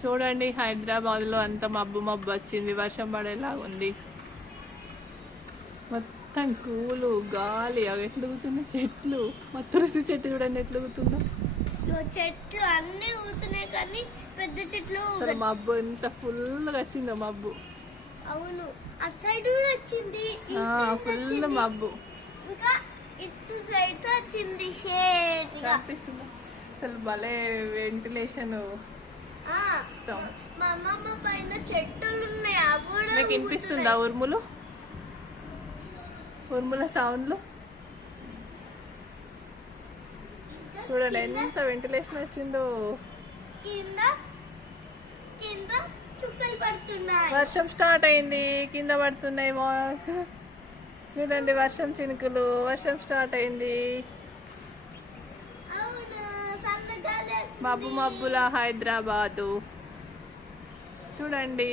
చూడండి హైదరాబాద్లో అంత మబ్బు మబ్బు వచ్చింది వర్షం పడేలాగా ఉంది. మొత్తం కూలు గాలి అవి ఎట్లుగుతున్నాయి చెట్లు. మా తులసి చెట్టు చూడండి ఎట్లుగుతుందో చెట్లు అన్నీ ఊతున్నాయి కానీ పెద్ద చెట్లు అసలు మబ్బు ఎంత ఫుల్గా వచ్చిందో మబ్బు. అవును అటు సైడ్ కూడా వచ్చింది ఫుల్. మబ్బు. ఇంకా ఇటు సైడ్ వచ్చింది షేడ్ కనిపిస్తుంది. అసలు భలే వెంటిలేషన్. మొత్తం మా అమ్మమ్మ పైన చెట్టులు ఉన్నాయి అవి కూడా మీకు వినిపిస్తుందా ఉరుములు ఉరుముల సౌండ్లు. చూడండి ఎంత వెంటిలేషన్ వచ్చిందో. కింద కింద చుక్కలు పడుతున్నాయి. వర్షం స్టార్ట్ అయింది కింద పడుతున్నాయి చూడండి వర్షం చినుకులు వర్షం స్టార్ట్ అయింది. మబ్బు మబ్బుల హైదరాబాదు. చూడండి.